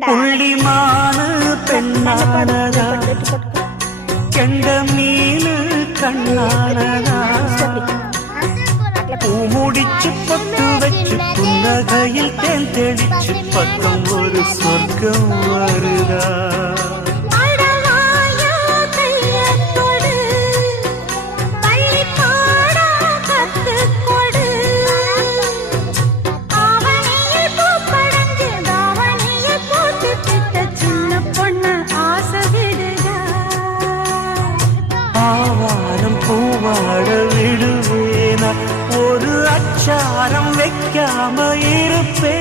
புள்ளிமானு பெண்ணானதா கெண்ட மீனு கண்ணானதா பூமுடிச்சு பட்டு வச்சு புன்னகையில் தேன் தெளிச்சு பக்கம் ஒரு சொர்க்கம் வருதா ஆவாரம் பூவாட விடுவேனா ஒரு அச்சாரம் வைக்காம இருப்பே